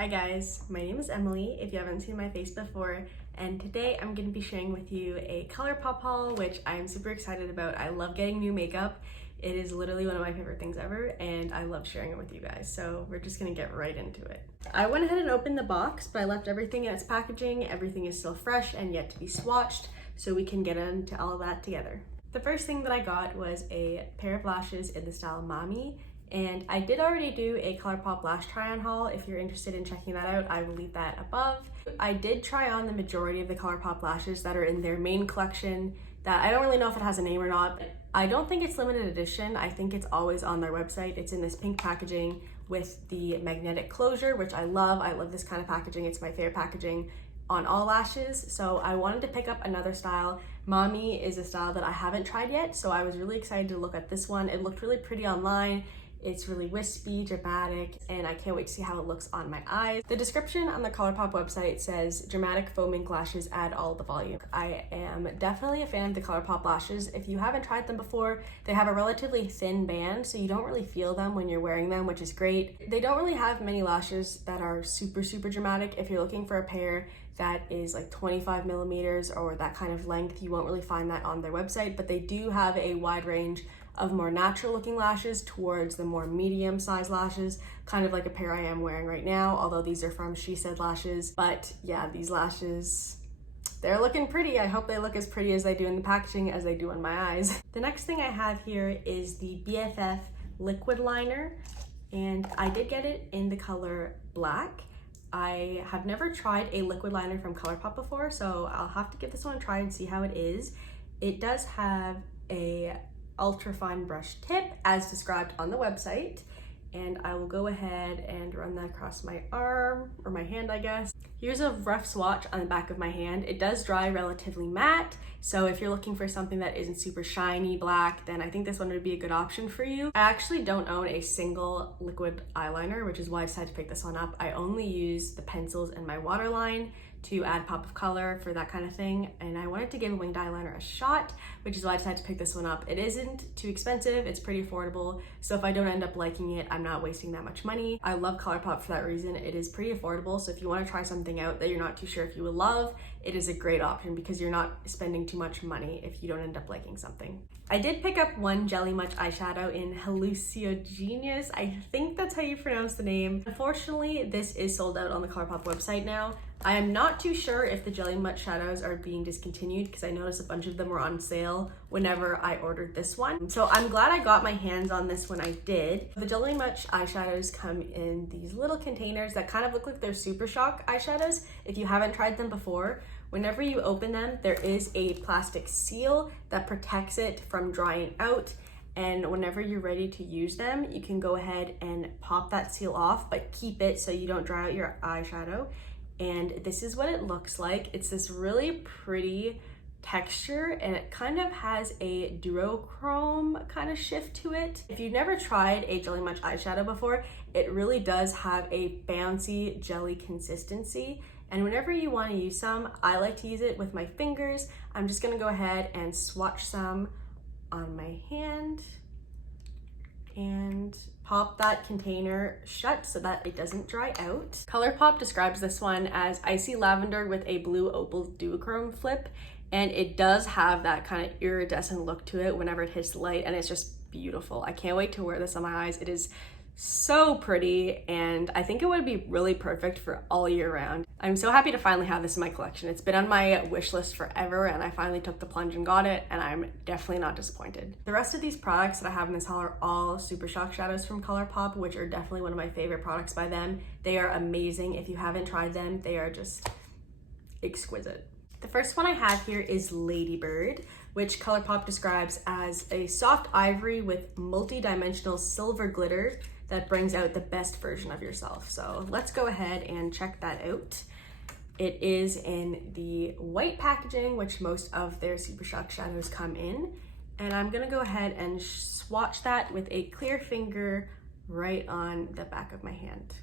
Hi guys, my name is Emily if you haven't seen my face before, and today I'm going to be sharing with you a Colourpop haul which I'm super excited about. I love getting new makeup. It is literally one of my favorite things ever and I love sharing it with you guys, so we're just going to get right into it. I went ahead and opened the box, but I left everything in its packaging. Everything is still fresh and yet to be swatched, so we can get into all of that together. The first thing that I got was a pair of lashes in the style Mami. And I did already do a Colourpop lash try on haul. If you're interested in checking that out, I will leave that above. I did try on the majority of the Colourpop lashes that are in their main collection that I don't really know if it has a name or not. I don't think it's limited edition. I think it's always on their website. It's in this pink packaging with the magnetic closure, which I love. I love this kind of packaging. It's my favorite packaging on all lashes. So I wanted to pick up another style. Mami is a style that I haven't tried yet, so I was really excited to look at this one. It looked really pretty online. It's really wispy, dramatic, and I can't wait to see how it looks on my eyes. The description on the Colourpop website says, dramatic foaming lashes add all the volume. I am definitely a fan of the Colourpop lashes. If you haven't tried them before, they have a relatively thin band, so you don't really feel them when you're wearing them, which is great. They don't really have many lashes that are super dramatic. If you're looking for a pair that is like 25 millimeters or that kind of length, you won't really find that on their website, but they do have a wide range of more natural looking lashes towards the more medium sized lashes, kind of like a pair I am wearing right now, although these are from She Said Lashes. But yeah, these lashes, they're looking pretty. I hope they look as pretty as they do in the packaging as they do on my eyes. The next thing I have here is the BFF liquid liner, and I did get it in the color black. I have never tried a liquid liner from Colourpop before, so I'll have to give this one a try and see how it is. It does have a ultra fine brush tip as described on the website, and I will go ahead and run that across my arm, or my hand I guess. Here's a rough swatch on the back of my hand. It does dry relatively matte, so if you're looking for something that isn't super shiny black, then I think this one would be a good option for you. I actually don't own a single liquid eyeliner, which is why I decided to pick this one up. I only use the pencils in my waterline to add pop of color for that kind of thing, and I wanted to give a winged eyeliner a shot, which is why I decided to pick this one up. It isn't too expensive, it's pretty affordable, so if I don't end up liking it, I'm not wasting that much money. I love Colourpop for that reason. It is pretty affordable, so if you want to try something out that you're not too sure if you will love, it is a great option because you're not spending too much money if you don't end up liking something. I did pick up one Jelly Much eyeshadow in Hallucinogenius. I think that's how you pronounce the name. Unfortunately, this is sold out on the Colourpop website now. I am not too sure if the Jelly Much shadows are being discontinued because I noticed a bunch of them were on sale whenever I ordered this one. So I'm glad I got my hands on this when I did. The Jelly Much eyeshadows come in these little containers that kind of look like they're Super Shock eyeshadows. If you haven't tried them before, whenever you open them, there is a plastic seal that protects it from drying out. And whenever you're ready to use them, you can go ahead and pop that seal off, but keep it so you don't dry out your eyeshadow. And this is what it looks like. It's this really pretty texture, and it kind of has a duochrome kind of shift to it. If you've never tried a Jelly Much eyeshadow before, it really does have a bouncy jelly consistency. And whenever you want to use some, I like to use it with my fingers. I'm just gonna go ahead and swatch some on my hand and pop that container shut so that it doesn't dry out. Colourpop describes this one as icy lavender with a blue opal duochrome flip, and it does have that kind of iridescent look to it whenever it hits the light, and it's just beautiful. I can't wait to wear this on my eyes. It is so pretty, and I think it would be really perfect for all year round. I'm so happy to finally have this in my collection. It's been on my wish list forever, and I finally took the plunge and got it, and I'm definitely not disappointed. The rest of these products that I have in this haul are all Super Shock shadows from Colourpop, which are definitely one of my favorite products by them. They are amazing. If you haven't tried them, they are just exquisite. The first one I have here is Ladybird, which Colourpop describes as a soft ivory with multi-dimensional silver glitter that brings out the best version of yourself. So let's go ahead and check that out. It is in the white packaging, which most of their Super Shock shadows come in. And I'm gonna go ahead and swatch that with a clear finger right on the back of my hand.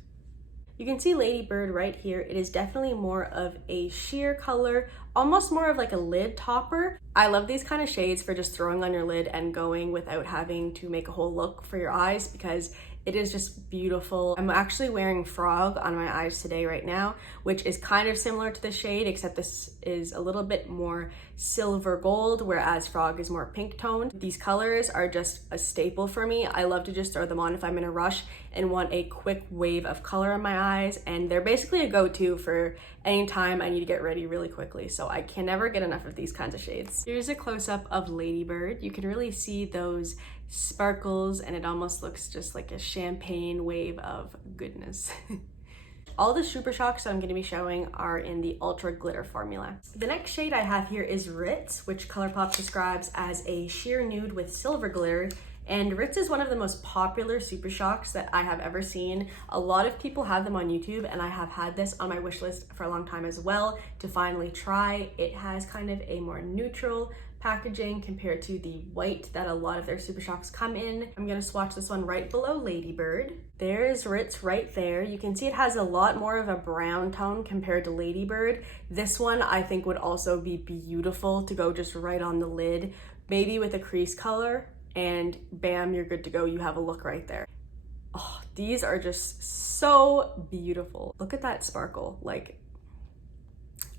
You can see Ladybird right here. It is definitely more of a sheer color, almost more of like a lid topper. I love these kind of shades for just throwing on your lid and going without having to make a whole look for your eyes, because It is just beautiful. I'm actually wearing Frog on my eyes today right now, which is kind of similar to the shade, except this is a little bit more silver gold, whereas Frog is more pink toned. These colors are just a staple for me. I love to just throw them on if I'm in a rush and want a quick wave of color on my eyes, and they're basically a go-to for any time I need to get ready really quickly, so I can never get enough of these kinds of shades. Here's a close-up of Ladybird. You can really see those sparkles, and it almost looks just like a champagne wave of goodness. All the Super Shocks that I'm going to be showing are in the Ultra Glitter formula. The next shade I have here is Ritz, which Colourpop describes as a sheer nude with silver glitter. And Ritz is one of the most popular Super Shocks that I have ever seen. A lot of people have them on YouTube, and I have had this on my wish list for a long time as well to finally try. It has kind of a more neutral packaging compared to the white that a lot of their Super Shocks come in. I'm gonna swatch this one right below Ladybird. There's Ritz right there. You can see it has a lot more of a brown tone compared to Ladybird. This one I think would also be beautiful to go just right on the lid, maybe with a crease color, and bam, you're good to go. You have a look right there. Oh, these are just so beautiful. Look at that sparkle. Like,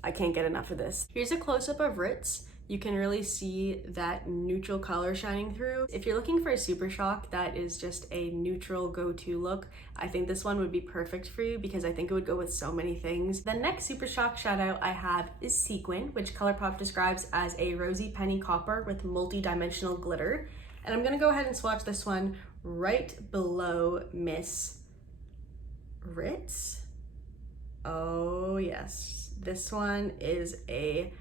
I can't get enough of this. Here's a close-up of Ritz. You can really see that neutral color shining through. If you're looking for a Super Shock that is just a neutral go-to look, I think this one would be perfect for you because I think it would go with so many things. The next Super Shock shadow I have is Sequin, which Colourpop describes as a rosy penny copper with multi-dimensional glitter. And I'm gonna go ahead and swatch this one right below Miss Ritz. Oh yes, this one is a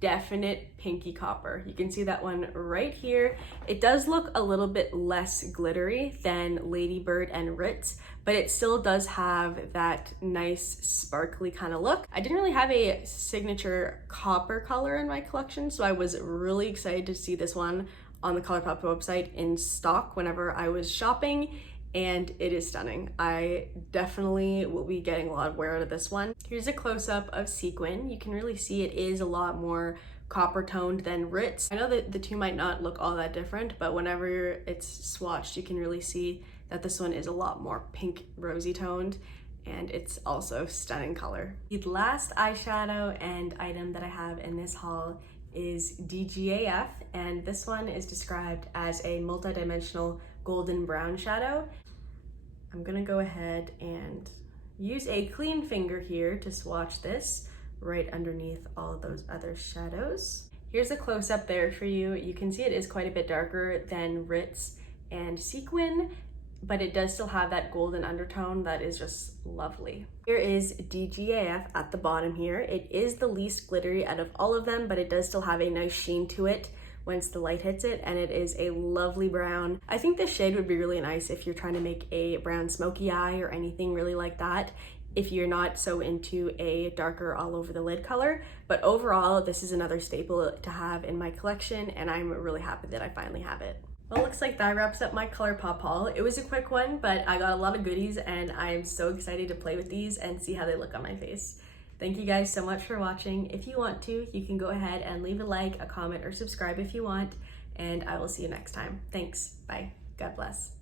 definite pinky copper. You can see that one right here. It does look a little bit less glittery than Ladybird and Ritz, but it still does have that nice sparkly kind of look. I didn't really have a signature copper color in my collection, so I was really excited to see this one on the Colourpop website in stock whenever I was shopping, and it is stunning. I definitely will be getting a lot of wear out of this one. Here's a close-up of Sequin. You can really see it is a lot more copper toned than Ritz. I know that the two might not look all that different, but whenever it's swatched, you can really see that this one is a lot more pink rosy toned, and it's also stunning color. The last eyeshadow and item that I have in this haul is DGAF, and this one is described as a multi-dimensional golden brown shadow. I'm gonna go ahead and use a clean finger here to swatch this right underneath all of those other shadows. Here's a close-up there for you. You can see it is quite a bit darker than Ritz and Sequin, but it does still have that golden undertone that is just lovely. Here is DGAF at the bottom here. It is the least glittery out of all of them, but it does still have a nice sheen to it once the light hits it, and it is a lovely brown. I think this shade would be really nice if you're trying to make a brown smoky eye or anything really like that, if you're not so into a darker all over the lid color. But overall, this is another staple to have in my collection, and I'm really happy that I finally have it. Well, looks like that wraps up my Colourpop haul. It was a quick one, but I got a lot of goodies, and I'm so excited to play with these and see how they look on my face. Thank you guys so much for watching. If you want to, you can go ahead and leave a like, a comment, or subscribe if you want, and I will see you next time. Thanks. Bye. God bless.